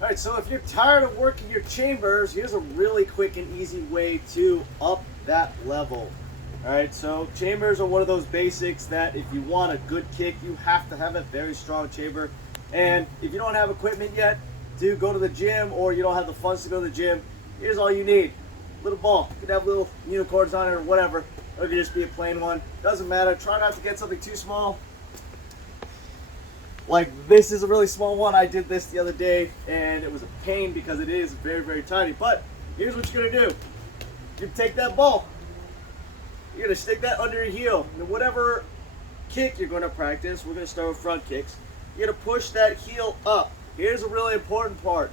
All right, so if you're tired of working your chambers, here's a really quick and easy way to up that level. All right, so chambers are one of those basics that if you want a good kick, you have to have a very strong chamber. And if you don't have equipment yet to go to the gym, or you don't have the funds to go to the gym, here's all you need. Little ball. You could have little unicorns on it or whatever. Or it could just be a plain one. Doesn't matter. Try not to get something too small. Like this is a really small one. I did this the other day and it was a pain because it is very, very tiny. But here's what you're gonna do. You take that ball. You're gonna stick that under your heel. And whatever kick you're gonna practice, we're gonna start with front kicks. You're gonna push that heel up. Here's a really important part.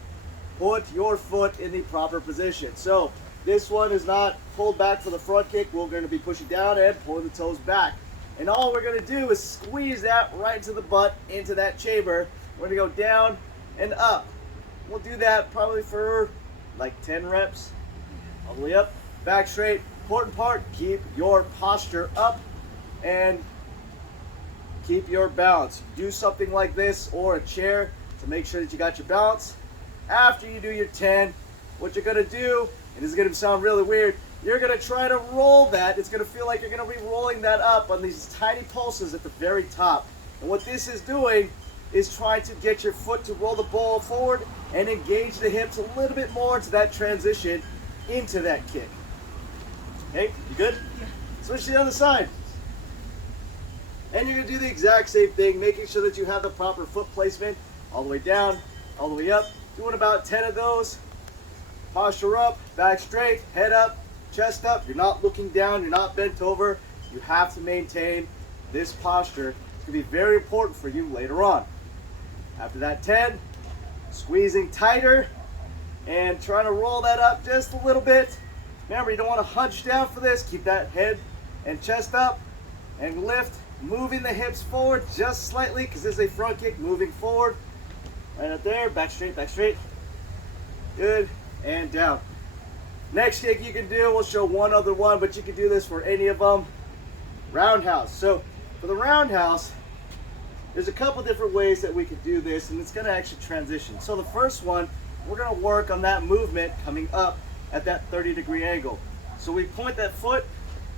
Put your foot in the proper position. So this one is not pulled back for the front kick. We're gonna be pushing down and pulling the toes back. And all we're gonna do is squeeze that right into the butt, into that chamber. We're gonna go down and up. We'll do that probably for like 10 reps. All the way up, back straight. Important part, keep your posture up and keep your balance. Do something like this or a chair to make sure that you got your balance. After you do your 10, what you're gonna do, and this is gonna sound really weird, you're gonna try to roll that. It's gonna feel like you're gonna be rolling that up on these tiny pulses at the very top. And what this is doing is trying to get your foot to roll the ball forward and engage the hips a little bit more into that transition into that kick. Okay, you good? Yeah. Switch to the other side. And you're gonna do the exact same thing, making sure that you have the proper foot placement all the way down, all the way up. Doing about 10 of those. Posture up, back straight, head up, chest up. You're not looking down, you're not bent over. You have to maintain this posture. It's gonna be very important for you later on. After that 10, squeezing tighter and trying to roll that up just a little bit. Remember, you don't want to hunch down for this. Keep that head and chest up and lift, moving the hips forward just slightly because this is a front kick, moving forward. Right up there, back straight, back straight. Good, and down. Next kick you can do, we'll show one other one, but you can do this for any of them. Roundhouse. So for the roundhouse, there's a couple different ways that we could do this, and it's gonna actually transition. So the first one, we're gonna work on that movement coming up at that 30-degree angle. So we point that foot.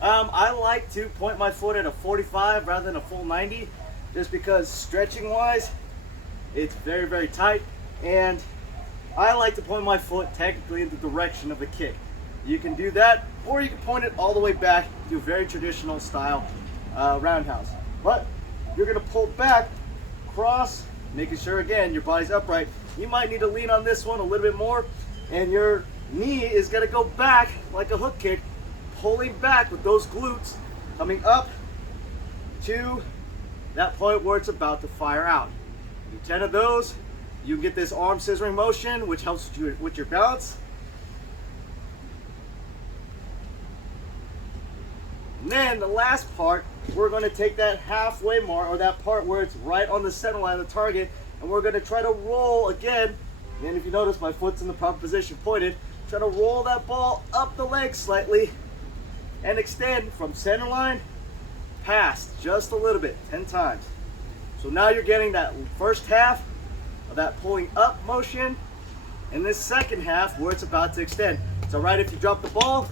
I like to point my foot at a 45 rather than a full 90, just because stretching wise, it's very, very tight. And I like to point my foot technically in the direction of the kick. You can do that, or you can point it all the way back, do very traditional style roundhouse. But you're gonna pull back, cross, making sure again your body's upright. You might need to lean on this one a little bit more, and your knee is gonna go back like a hook kick, pulling back with those glutes coming up to that point where it's about to fire out. Do 10 of those. You get this arm scissoring motion, which helps with your balance. And then the last part, we're going to take that halfway mark, or that part where it's right on the center line of the target, and we're going to try to roll again. And if you notice, my foot's in the proper position, pointed. Try to roll that ball up the leg slightly and extend from center line past just a little bit, 10 times. So now you're getting that first half of that pulling up motion, and this second half where it's about to extend. So right, if you drop the ball,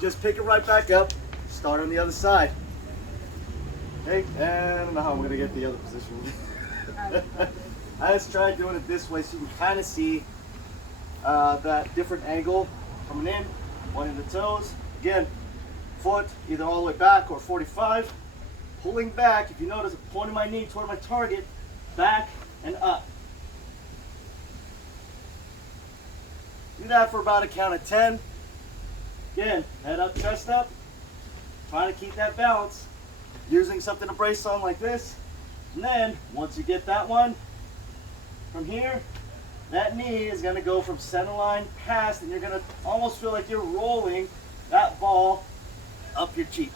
just pick it right back up, start on the other side. Okay, and I don't know how I'm gonna get the other position. I just tried doing it this way so you can kind of see that different angle coming in, pointing the toes. Again, foot either all the way back or 45. Pulling back, if you notice, I'm pointing my knee toward my target, back and up. Do that for about a count of 10. Again, head up, chest up. Trying to keep that balance. Using something to brace on like this. And then, once you get that one, from here, that knee is going to go from center line past, and you're going to almost feel like you're rolling that ball up your cheek.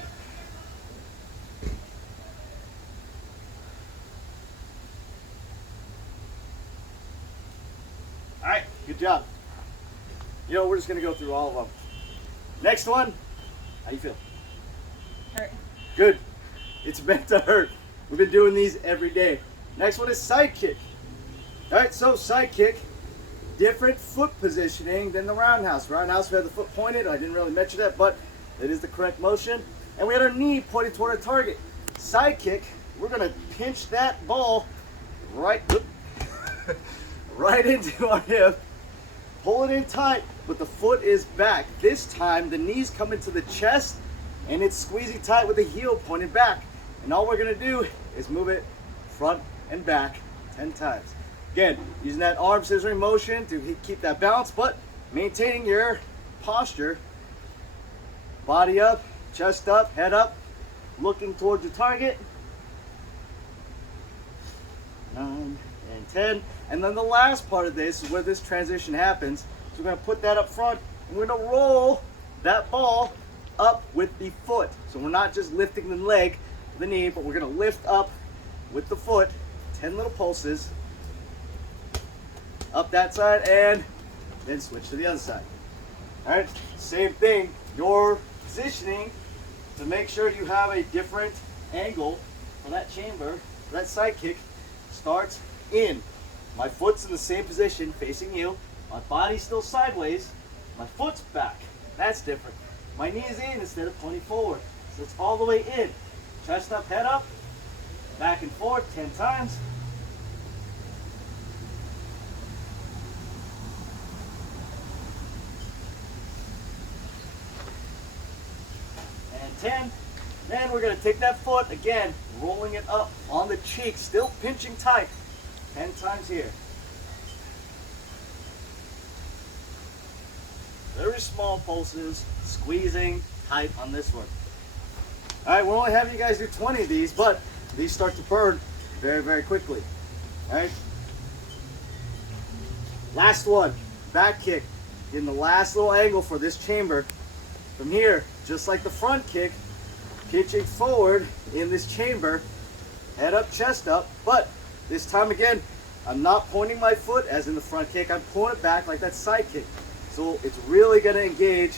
All right, good job. You know, we're just going to go through all of them. Next one, how you feel? Hurt. Good. It's meant to hurt. We've been doing these every day. Next one is side kick. All right, so side kick. different foot positioning than the roundhouse. Roundhouse, we had the foot pointed. I didn't really mention that, but it is the correct motion. And we had our knee pointed toward our target. Side kick, we're gonna pinch that ball right, right into our hip, pull it in tight, but the foot is back. This time, the knees come into the chest, and it's squeezing tight with the heel pointed back. And all we're gonna do is move it front and back 10 times. Again, using that arm scissoring motion to keep that balance, but maintaining your posture. Body up, chest up, head up, looking towards the target. 9 and 10. And then the last part of this is where this transition happens. So we're gonna put that up front, and we're gonna roll that ball up with the foot. So we're not just lifting the leg, the knee, but we're gonna lift up with the foot, 10 little pulses, up that side, and then switch to the other side. All right, same thing, your positioning to make sure you have a different angle for that chamber, for that side kick, starts in. My foot's in the same position, facing you. My body's still sideways. My foot's back. That's different. My knee is in instead of pointing forward. So it's all the way in. Chest up, head up, back and forth 10 times. And 10. Then we're going to take that foot, again, rolling it up on the cheek, still pinching tight. 10 times here. Very small pulses, squeezing tight on this one. All right, we're only having you guys do 20 of these, but these start to burn very, very quickly. All right. Last one, back kick. In the last little angle for this chamber. From here, just like the front kick, pitching forward in this chamber, head up, chest up, but this time again, I'm not pointing my foot as in the front kick, I'm pulling it back like that side kick. So it's really gonna engage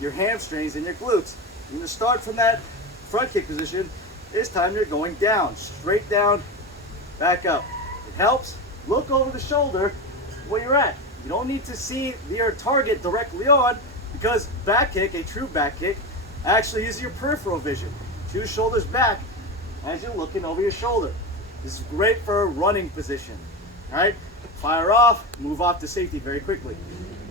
your hamstrings and your glutes. You're gonna start from that front kick position. This time you're going down, straight down, back up. It helps, look over the shoulder where you're at. You don't need to see your target directly on, because back kick, a true back kick, actually uses your peripheral vision. 2 shoulders back as you're looking over your shoulder. This is great for a running position. All right, fire off, move off to safety very quickly.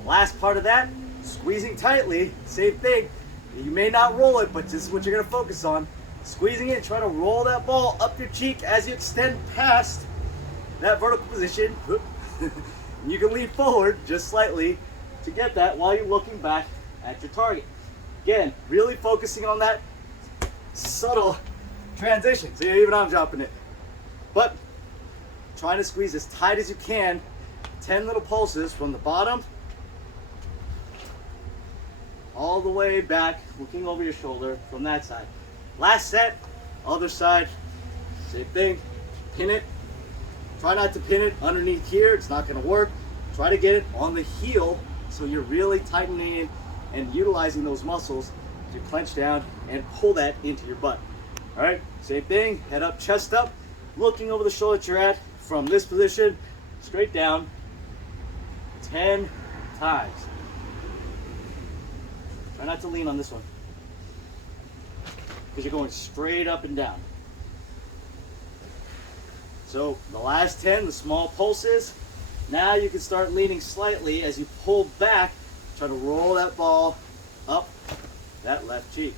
The last part of that, squeezing tightly, same thing. You may not roll it, but this is what you're gonna focus on. Squeezing it, try to roll that ball up your cheek as you extend past that vertical position. You can lean forward just slightly to get that while you're looking back at your target. Again, really focusing on that subtle transition. See, even I'm dropping it. But trying to squeeze as tight as you can, 10 little pulses from the bottom all the way back, looking over your shoulder from that side. Last set, other side, same thing, pin it. Try not to pin it underneath here, it's not gonna work. Try to get it on the heel so you're really tightening it and utilizing those muscles to clench down and pull that into your butt. All right, same thing, head up, chest up, looking over the shoulder that you're at from this position, straight down, 10 times. Try not to lean on this one, because you're going straight up and down. So the last 10, the small pulses. Now you can start leaning slightly as you pull back, try to roll that ball up that left cheek.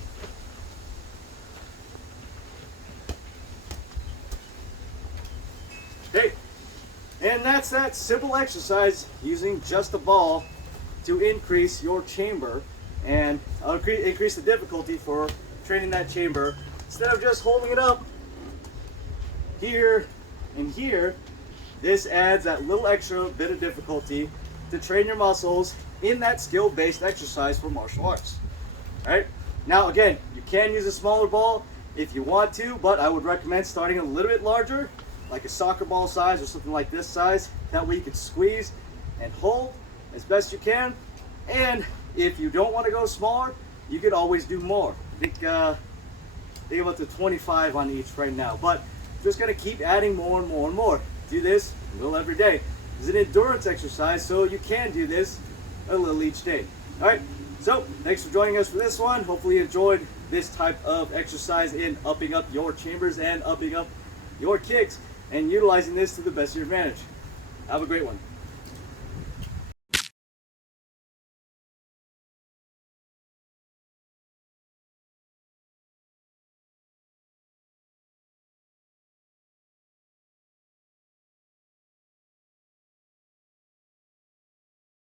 Okay, and that's that simple exercise using just a ball to increase your chamber and increase the difficulty for training that chamber. Instead of just holding it up here and here, this adds that little extra bit of difficulty to train your muscles in that skill-based exercise for martial arts. All right, now again, you can use a smaller ball if you want to, but I would recommend starting a little bit larger, like a soccer ball size or something like this size. That way you can squeeze and hold as best you can. And if you don't want to go smaller, you could always do more. I think about the 25 on each right now, but just gonna keep adding more and more and more. Do this a little every day. is an endurance exercise, so you can do this a little each day. All right, so thanks for joining us for this one. Hopefully you enjoyed this type of exercise in upping up your chambers and upping up your kicks and utilizing this to the best of your advantage. Have a great one.